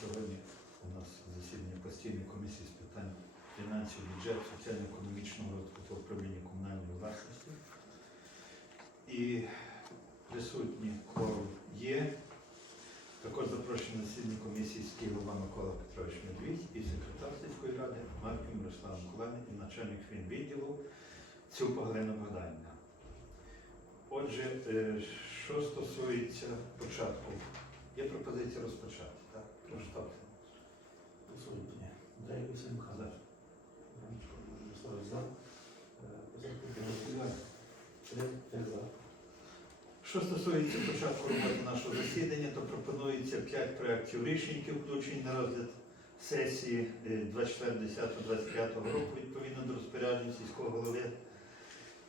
сьогодні у нас засідання постійної комісії з питань фінансів, бюджету, соціально-економічного розвитку та управління комунальної власності. І присутні кворум є. Також запрошені засідання комісії сільський голова Микола Петрович Медвідь і секретар сільської ради Марків Мирослава Миколаївна і начальник фінвідділу Цюпа Галина Богданівна. Отже, е, що стосується початку, є пропозиція розпочати. Е, Козак Три три за. Що стосується початку роботи нашого засідання, то пропонується 5 проєктів рішень, які включені на розгляд сесії е, 24.10.25 року відповідно до розпоряджень сільського голови.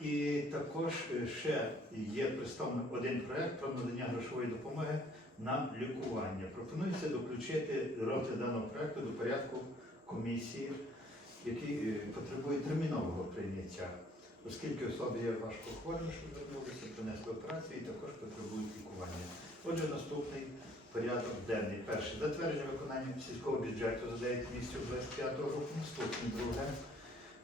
І також е, ще є представлений один проєкт про надання грошової допомоги на лікування. Пропонується доключити розгляд даного проєкту до порядку комісії, який е, потребує термінового прийняття оскільки особи є важко хворими, що звернулися, принесли операцію і також потребують лікування. Отже, наступний порядок денний. Перший затвердження виконання сільського бюджету за 9 місяців 25 року. Наступний друге.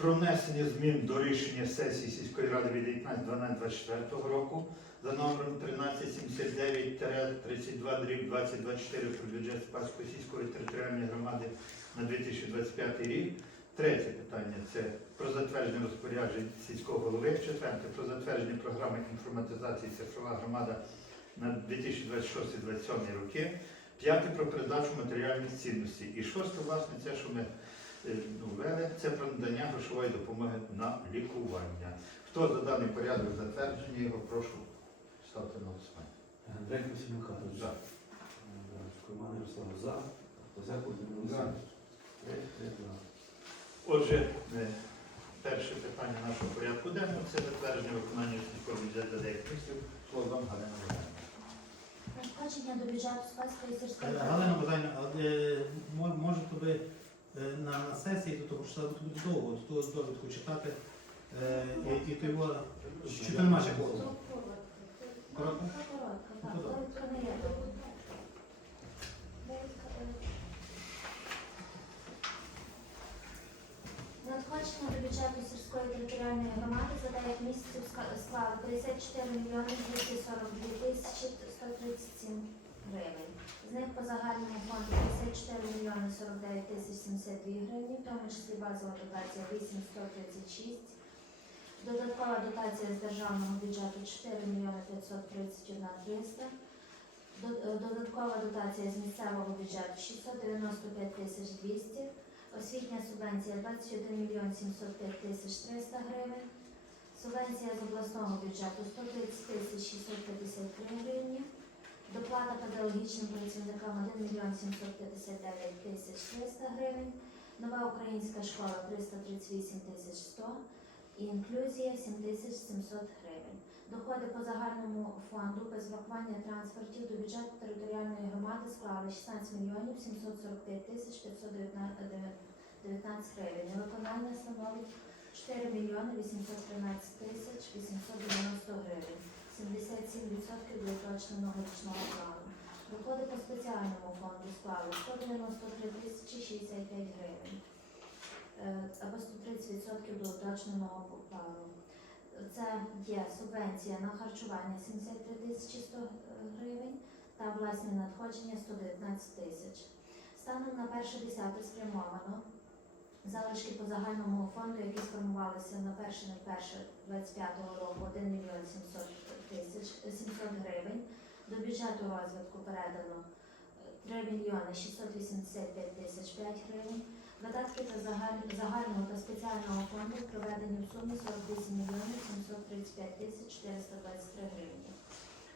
Про внесення змін до рішення сесії сільської ради від 19.12.24 року за номером 1379-32 дріб 2024 про бюджет Спаської сільської територіальної громади на 2025 рік. Третє питання це про затвердження розпоряджень сільського голови. Четверте про затвердження програми інформатизації цифрова громада на 2026-2027 роки. П'яте про передачу матеріальних цінностей. І шосте, власне, це, що ми ввели, це про надання грошової допомоги на лікування. Хто за даний порядок затвердження його, прошу ставити на голосування. Андрій Василь Михайлович. За. Ромчко Роман за. Козак За. Отже, е, перше питання нашого порядку денного це затвердження виконання сільського бюджету за 9 місяців. Слово вам Галина Богданівна. Надходження до бюджету Спаської сільської Е. Галина Богданівна, а, е, можете ви на, на сесії тут прочитати тут буде довго, ту довідку читати. Е, і, то його нема ще Тут коротко. Ну, то е, Надходження до бюджету сільської територіальної громади за 9 місяців склали 54 мільйони 242 тисячі 137 гривень. З них по загальному фонду 54 мільйони 49 тисяч 72 гривні, в тому числі базова дотація 8 136, додаткова дотація з державного бюджету 4 мільйони 531 300, е, додаткова дотація з місцевого бюджету 695 тисяч 200, освітня субвенція 21 мільйон 705 тисяч 300 гривень, субвенція з обласного бюджету 130 тисяч 653 гривні, доплата педагогічним працівникам 1 мільйон 759 тисяч 300 гривень, нова українська школа 338 тисяч 100 і інклюзія 7 тисяч 700 гривень. Доходи по загальному фонду без врахування трансфертів до бюджету територіальної громади склали 16 мільйонів 745 тисяч 519 гривень. Невиконання становить 4 мільйони 813 тисяч 890 гривень. 77% до уточненого річного плану. Доходи по спеціальному фонду склали 193 тисячі 65 гривень е, або 130% до уточненого плану. Це є субвенція на харчування 73 тисячі 100 гривень та власні надходження 119 тисяч. Станом на перше десяте спрямовано залишки по загальному фонду, які сформувалися на перше на перше 25 року 1 мільйон 700 тисяч 700 гривень. До бюджету розвитку передано е, 3 мільйони 685 тисяч 5 гривень. Видатки та загального та спеціального фонду проведені в сумі 48 мільйонів 735 тисяч 423 гривні.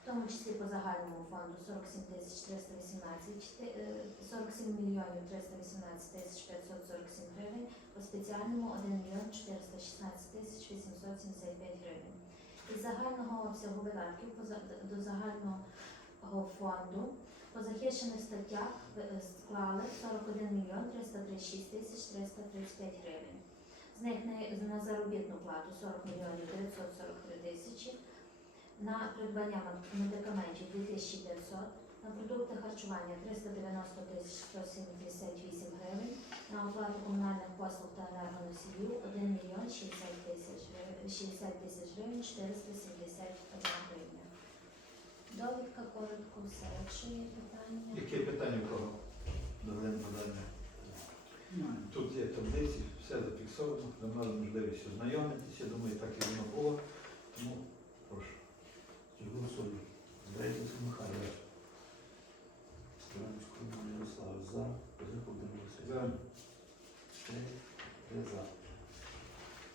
В тому числі по загальному фонду 47 тисяч 318, е, 47 мільйонів 318 тисяч 547 гривень, по спеціальному 1 мільйон 416 тисяч 875 гривень. Із загального обсягу видатків до загального фонду по захищених статтях е, склали 41 мільйон 336 тисяч 335 гривень. З них на- заробітну плату 40 мільйонів 943 тисячі, на придбання медикаментів 2500, на продукти харчування 390 тисяч 178 гривень, на оплату комунальних послуг та енергоносіїв 1 мільйон 60 тисяч 60 тисяч гривень 471 гривня. Довідка коротко все. Якщо є питання. Яке питання про кого? подання? Тут є таблиці, все зафіксовано, мали можливість ознайомитися, думаю, так і воно було. Тому прошу. Голосуємо. Брейдинський Михайло. Іванівський Роман Ярославович за. Козак Володимир Васильович. Три. Три за.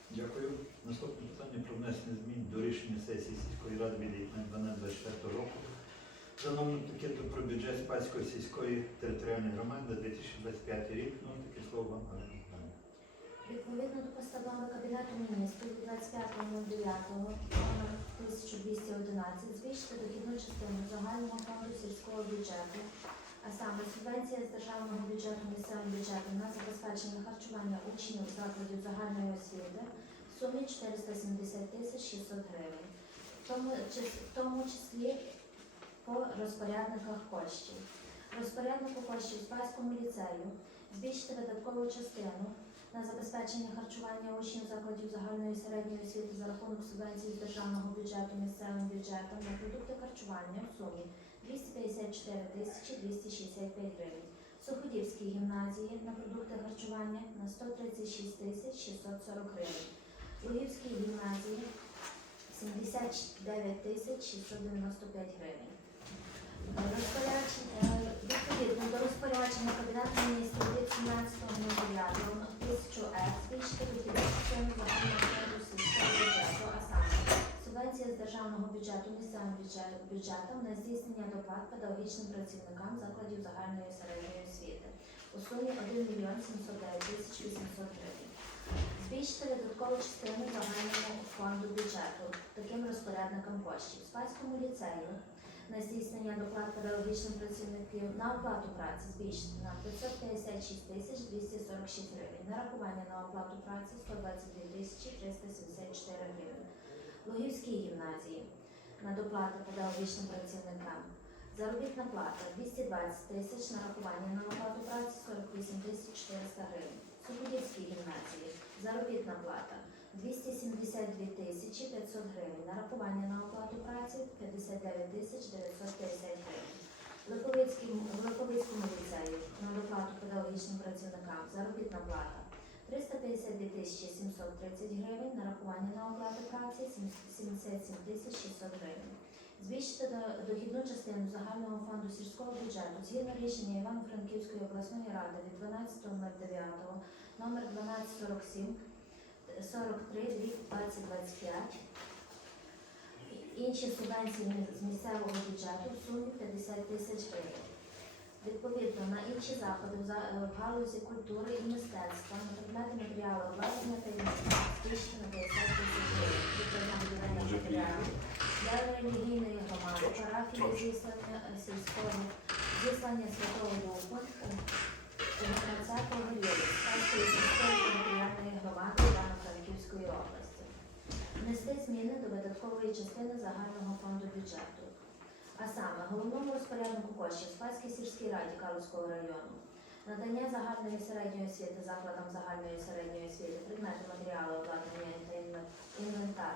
Дякую. Наступне питання про внесення змін до рішення сесії сільської ради від 19.12.24 року за номером пакету про бюджет сільської територіальної громади на 2025 рік. Ну, таке слово вам, Галина. Відповідно до постанови Кабінету міністрів від 25.09 номер 1211 збільшити дохідну частину загального фонду сільського бюджету, а саме субвенція з державного бюджету місцевим бюджетом на забезпечення харчування учнів закладів загальної освіти в сумі 470 тисяч 600 гривень, в тому числі по розпорядниках коштів. Розпоряднику коштів Спаському ліцею збільшити видаткову частину на забезпечення харчування учнів закладів загальної середньої освіти за рахунок субвенцій з державного бюджету місцевим бюджетом на продукти харчування в сумі 254 тисячі 265 гривень. Суходівській гімназії на продукти харчування на 136 тисяч 640 гривень. Лугівській гімназії 79 тисяч 695 гривень. Розпорядження, е, відповідно до розпорядження Кабінету міністрів від 17.09 на 1000 С збільшити загального бюджету, а саме субвенція з державного бюджету місцевим бюджет- бюджетом на здійснення доплат педагогічним працівникам закладів загальної середньої освіти у сумі 1 мільйон 709 тисяч 800 гривень. Збільшити видаткову частину загальному фонду бюджету таким розпорядникам коштів. Спаському ліцею на здійснення доплат педагогічним працівників на оплату праці збільшити на 556 тисяч 246 гривень, нарахування на оплату праці 122 тисячі 374 гривень. Лугівській гімназії на доплати педагогічним працівникам. Заробітна плата 220 тисяч, нарахування на оплату праці 48 тисяч 400 гривень. Суходівській гімназії заробітна плата 272 тисячі 500 гривень, нарахування на оплату праці 59 тисяч 950 гривень. Липовицькому, Липовицькому ліцею на доплату педагогічним працівникам заробітна плата 352 тисячі 730 гривень, нарахування на оплату праці 77 тисяч 600 гривень. Збільшити до- дохідну частину загального фонду сільського бюджету згідно рішення Івано-Франківської обласної ради від 12.09 номер 1247 43 рік 2025. Інші субвенції з місцевого бюджету в сумі 50 тисяч гривень. Відповідно на інші заходи в галузі культури і мистецтва на предмети матеріалу обладнання та інвестицій на 50 тисяч гривень. Матеріалів для релігійної громади, парафії зіслання е, сільського, зіслання Святого Духу, Отця Погорєлі, Спаської сільської територіальної громади Івано-Франківської області. Внести зміни до видаткової частини загального фонду бюджету. А саме головному розпоряднику коштів Спаській сільській раді Калуського району. Надання загальної середньої освіти закладам загальної середньої освіти, предмети матеріали, обладнання та інвентар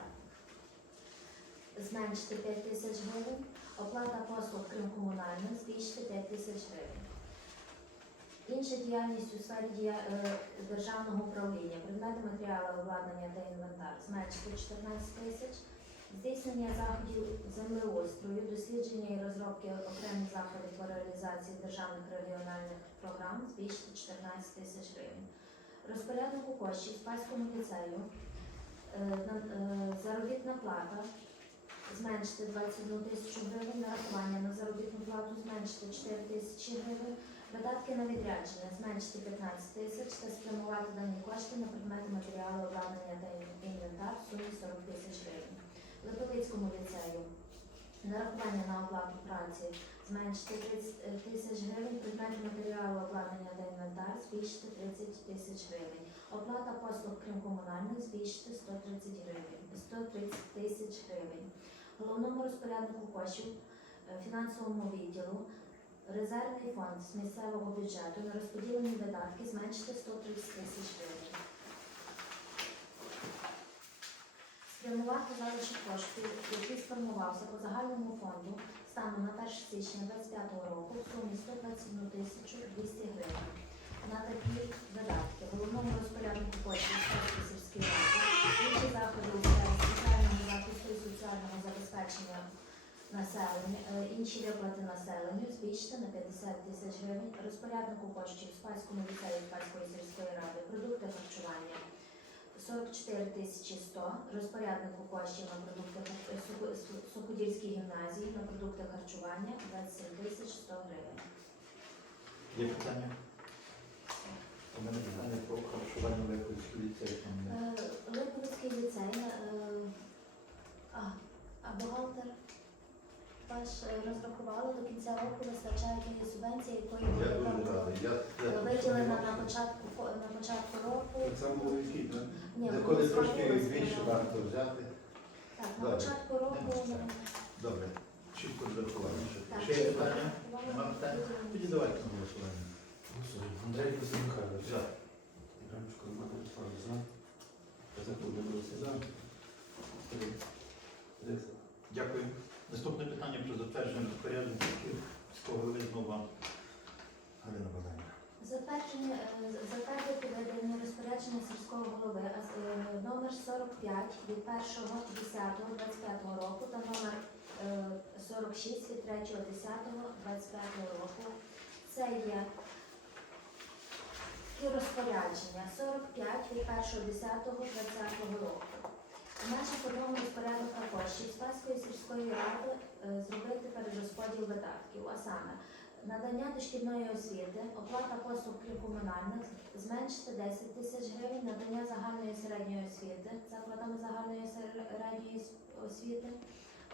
зменшити 5 тисяч гривень, оплата послуг крім комунальних збільшити 5 тисяч гривень. Інша діяльність у сфері дія- е, державного управління, предмети матеріали, обладнання та інвентар. Зменшити 14 тисяч, здійснення заходів землеустрою, дослідження і розробки окремих заходів по реалізації державних регіональних програм збільшити 14 тисяч гривень. Розпоряднику коштів Спаському ліцею е, е, заробітна плата зменшити 21 тисячу гривень, нарахування на заробітну плату зменшити 4 тисячі гривень, видатки на відрядження зменшити 15 тисяч та спрямувати дані кошти на предмети матеріалу, обладнання та інвентар в сумі 40 тисяч гривень. Липовицькому ліцею нарахування на оплату праці зменшити 30 тисяч гривень, предмети матеріалу, обладнання та інвентар збільшити 30 тисяч гривень. Оплата послуг крім комунальних збільшити 130 гривень, 130 тисяч гривень. Головному розпоряднику коштів е, фінансовому відділу резервний фонд з місцевого бюджету на розподілені видатки зменшити 130 тисяч гривень. Спрямувати залишок коштів, який сформувався по загальному фонду станом на 1 січня 2025 року в сумі 121 тисячу 200 гривень. На такі видатки головному розпоряднику коштів Сільської сільської ради, інші заходи у сфері соціального соціального забезпечення населення, е, інші виплати населенню збільшити на 50 тисяч гривень, розпоряднику коштів Спаському ліцею Спаської сільської ради, продукти харчування 44 тисячі 100, розпоряднику коштів на продукти е, Сухо- Су- Суходільській гімназії на продукти харчування 27 тисяч 100 гривень. Є питання? У мене питання про харчування там Е, Липовицький ліцей, е, а, а бухгалтер ваш е, розрахували до кінця року вистачає тієї субвенції, якої Я буде дуже там радий. Я, я виділена на початку на початку року. Так само було і так? Ні, Де коли трошки більше варто взяти. Так, на Добре. початку року Добре. Чітко зрахувати. так, Ще є питання? Нема питань? Тоді давайте на голосування. Андрій Михайлович. За. Ігранчук Роман Ярославович. За. Козаков Дмитро За. Три. Три за. Дякую. Наступне питання про затвердження розпорядників міського голови знову вам. Галина Богданівна. Затвердження, е, затвердити видання розпорядження сільського голови а з- е, номер 45 від 1.10.25 року та номер е, 46 від 3.10.25 року. Це є розпорядження 45 від 1.10.20 року. В наших одному розпорядника коштів Спаської сільської ради е, зробити перерозподіл видатків, а саме Надання дошкільної освіти, оплата послуг комунальних, зменшити 10 тисяч гривень, надання загальної середньої освіти, закладами загальної середньої освіти,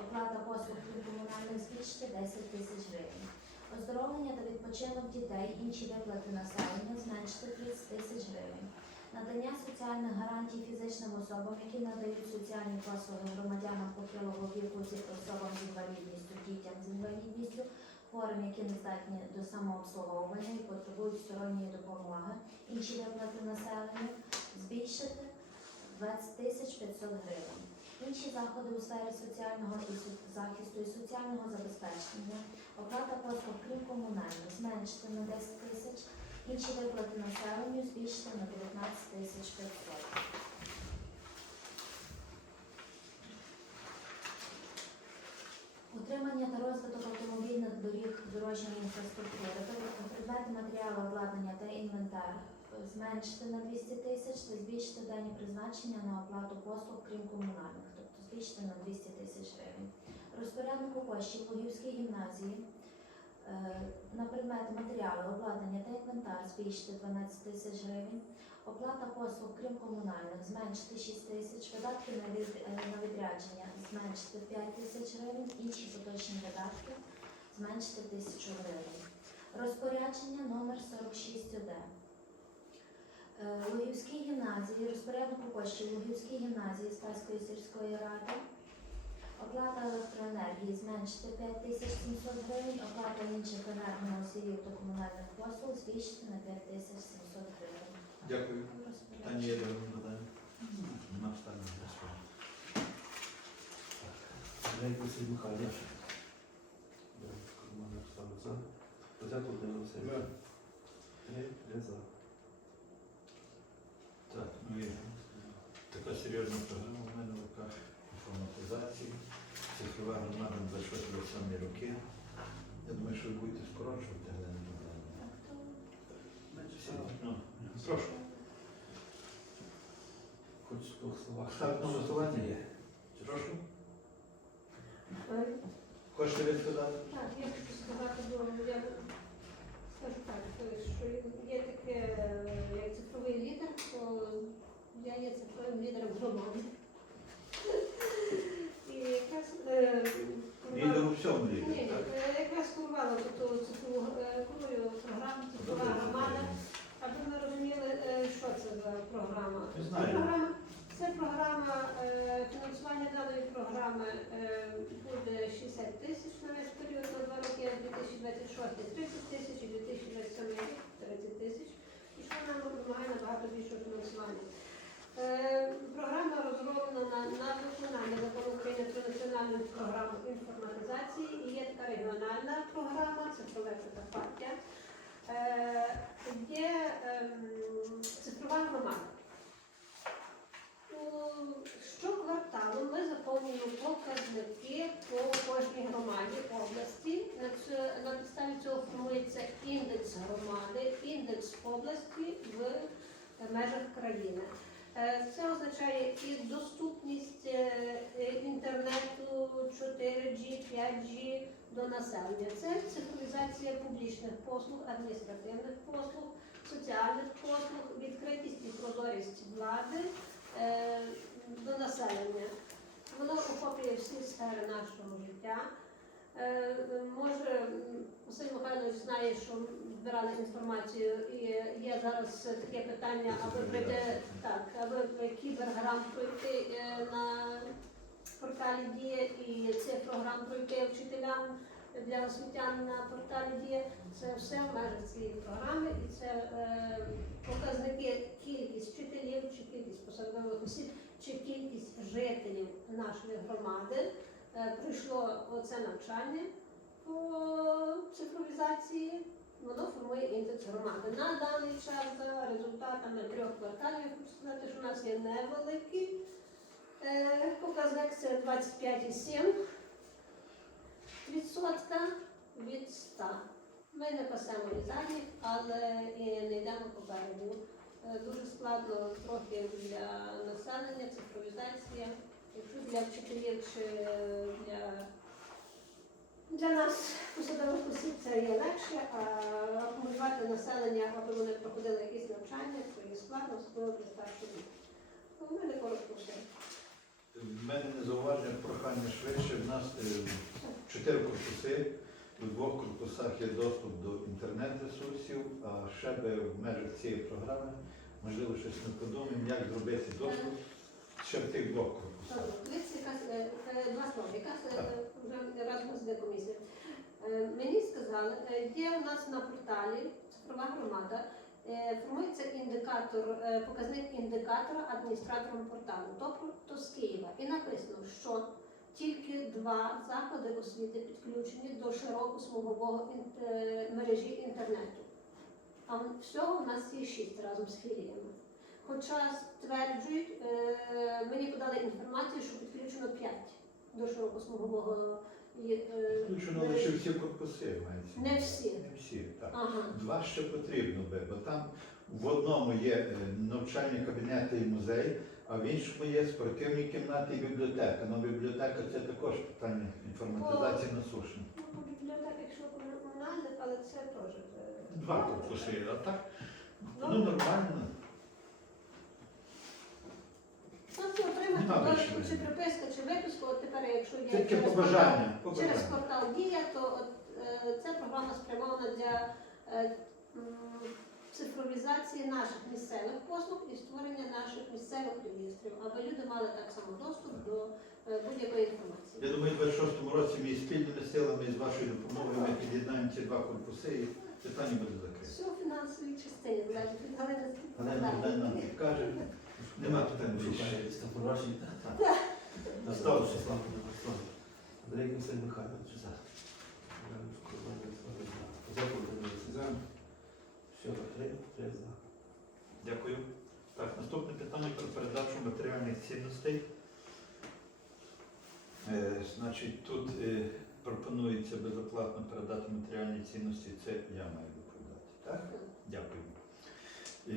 оплата послуг комунальних збільшити 10 тисяч гривень. Оздоровлення та відпочинок дітей, інші виплати населення зменшити 30 тисяч гривень. Надання соціальних гарантій фізичним особам, які надають соціальні послуги громадянам похилого віку, особам з інвалідністю, дітям з інвалідністю, хворим, які не здатні до самообслуговування і потребують сторонньої допомоги, інші виплати населенню збільшити 20 тисяч 500 гривень. Інші заходи у сфері соціального захисту і соціального забезпечення, оплата послуг крім комунальних зменшити на 10 тисяч, інші виплати населенню збільшити на 19 тисяч 500. Утримання та розвиток доріг дорожньої інфраструктури, предмети матеріалу обладнання та інвентар е, зменшити на 200 тисяч та збільшити дані призначення на оплату послуг, крім комунальних, тобто збільшити на 200 тисяч гривень. Розпоряднику коштів Лугівській гімназії е, на предмети матеріалу обладнання та інвентар збільшити 12 тисяч гривень. Оплата послуг, крім комунальних, зменшити 6 тисяч, видатки на, е, відрядження зменшити 5 тисяч гривень, інші поточні видатки зменшити 1000 гривень. Розпорядження номер 46 Е, Лугівській гімназії, розпоряднику коштів Лугівській гімназії Спаської сільської ради. Оплата електроенергії зменшити 5700 гривень, оплата інших енергоносіїв та комунальних послуг збільшити на 5700 гривень. Дякую. Галини Богданівни? Нема питання. Голосуємо. Андрій Василь Михайлович. Дмитро За. Три. Три за. Так, ну і така серйозна програма в мене в руках інформатизації, цифрова громада на 26-27 роки. Я думаю, що ви будете скорочувати, але не Богданівна. Ну, прошу. Хоч в двох словах. Ставте на голосування? Є. Прошу. Хочете ви сказати? Так, я хочу сказати, бо я як цифровий лідер, то я є цифровим лідером громади. І якраз е, Лідер у всьому лідер, так? е, якраз курувала ту цифрову е, програму цифрова громада, аби ми розуміли, е, що це за програма. Не Це знаю. програма, це програма е, фінансування даної програми е, буде 60 тисяч на весь період на два роки, а 2026 30 тисяч і 2027 рік 30 тисяч. І що нам вимагає набагато більшого фінансування. Е, Програма розроблена на, на виконання закону України про національну програму інформатизації і є така регіональна програма, цифрове Прикарпаття. Е, Є ем, цифрова громада. Щокварталу ми заповнюємо показники по кожній громаді області. На, цю- на підставі цього формується індекс громади, індекс області в межах країни. Е, Це означає і доступність е, е, інтернету 4G, 5G до населення. Це цифровізація публічних послуг, адміністративних послуг, соціальних послуг, відкритість і прозорість влади до населення. Воно охоплює всі сфери нашого життя. Е, Може, Василь Михайлович знає, що збирали інформацію, і є зараз таке питання, аби пройти так, аби кіберграм пройти е, на порталі Дія і цифрограм пройти вчителям для освітян на порталі Дія. Це все в межах цієї програми, і це е, показники кількість вчителів, чи кількість посадових осіб, чи кількість жителів нашої громади. Е, Пройшло оце навчання по цифровізації, воно формує індекс громади. На даний час за результатами трьох кварталів хочу сказати, що у нас є невеликий е, показник, це 25,7 відсотка від 100. Ми не пасемо ні задніх, але і не йдемо попереду. Е, Дуже складно трохи для населення, цифровізація. Якщо для вчителів чи для, для нас посадових осіб це є легше, а акумулювати населення, аби вони проходили якісь навчання, це є складно, особливо для старших дітей. У мене коротко все. В мене не зауваження, прохання швидше. В нас е, чотири корпуси. У двох корпусах є доступ до інтернет-ресурсів, а ще би в межах цієї програми, можливо, щось ми подумаємо, як зробити доступ ще в тих двох корпусах. Дивіться, е, два слова, якась е, вже разом з комісія. Е, Мені сказали, е, є у нас на порталі цифрова громада, е, формується індикатор, показник індикатора адміністратором порталу, тобто з Києва. І написано, що тільки два заклади освіти підключені до широкосмугового мережі інтернету. А всього у нас є шість разом з філіями. Хоча стверджують, е, мені подали інформацію, що підключено 5 до широкосмугового. е, Включено лише всі корпуси мається. Не всі. Не всі, так. Ага. Два ще потрібно би, бо там в одному є е, навчальні кабінети і музей, а в іншому є спортивні кімнати і бібліотека. Ну, бібліотека це також питання інформатизації насушне. Ну, по бібліотеках, якщо комунальних, але це теж. е, Два корпуси, а так? Ну, Ну, нормально. Тобто отримати Нема довідку чи приписку, чи виписку, от тепер, якщо є Тільки через побажання. портал- через побажання. портал Дія, то от, е, ця програма спрямована для е, м, цифровізації наших місцевих послуг і створення наших місцевих реєстрів, аби люди мали так само доступ до е, будь-якої інформації. Я думаю, в 26-му році ми спільними силами з вашою допомогою ми під'єднаємо ці два корпуси і питання буде закрите. Все в фінансовій частині залежить від Галини Але Богдан нам підкаже, нема питань більше. Там провадження. Так, Ставлю. Слава Богу. Андрій Василь Михайлович за. Все, три, три за. Дякую. Так, наступне питання про передачу матеріальних цінностей. Е, значить, тут е, пропонується безоплатно передати матеріальні цінності. Це я маю доповідати. Так? Дякую. Е,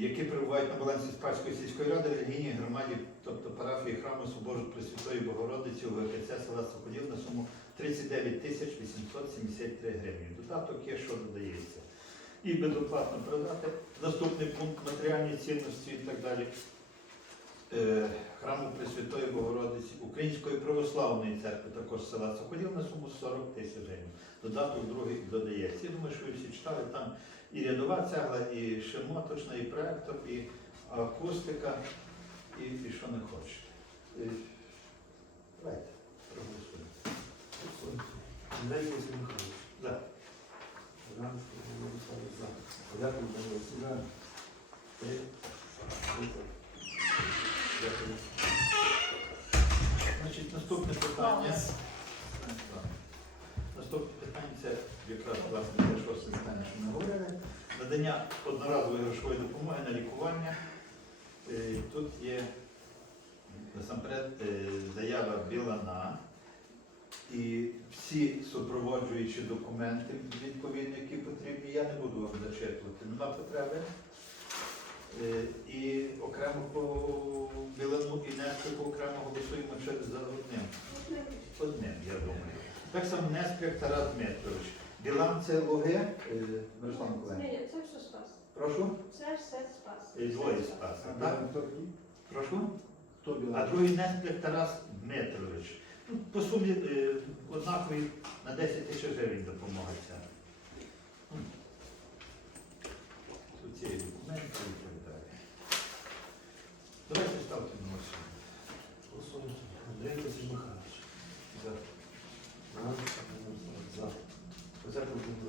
які перебувають на балансі Спальської сільської ради релігійній громаді, тобто парафії храму Собожу Пресвятої Богородиці у ВКЦ села Соколів на суму 39 тисяч 873 гривні. Додаток є, що додається. І безоплатно передати. Наступний пункт матеріальні цінності і так далі. Е, храму Пресвятої Богородиці Української православної церкви, також села Соколів на суму 40 тисяч гривень. Додаток другий додається. Я думаю, що ви всі читали там і рядова цегла, і шемоточна, і проектор, і акустика, і, і що не хочете. Давайте. Андрей Василь Михайлович. За. Ранський Володимир за. Подякую, Володимир Васильович. Три. Тридцять. Дякую. Значить, наступне питання. Наступне питання це якраз власне те шосте питання, що ми говорили. Надання одноразової грошової допомоги на лікування. Е, Тут є насамперед е, заява Білана і всі супроводжуючі документи відповідні, які потрібні. Я не буду вам зачитувати, нема потреби. Е, І окремо по Білану і Нестрику окремо голосуємо через за одним. Одним, я думаю. Так само Нестрик Тарас Дмитрович. Білан це логи. Е, Мирослав Ні, Миколаївич. ні, це все спас. Прошу. Це все спас. Е, Двоє спас. А Так? Хто такий? Прошу. Хто? А другий Нестрик Тарас Дмитрович. Ну, по сумі е, однакові на 10 тисяч гривень. М. Тут ці документи і так далі. Давайте ставте. Андрей Василь Михайлович. За. Ранський Володимир Михайлович за. Подякую, Володимир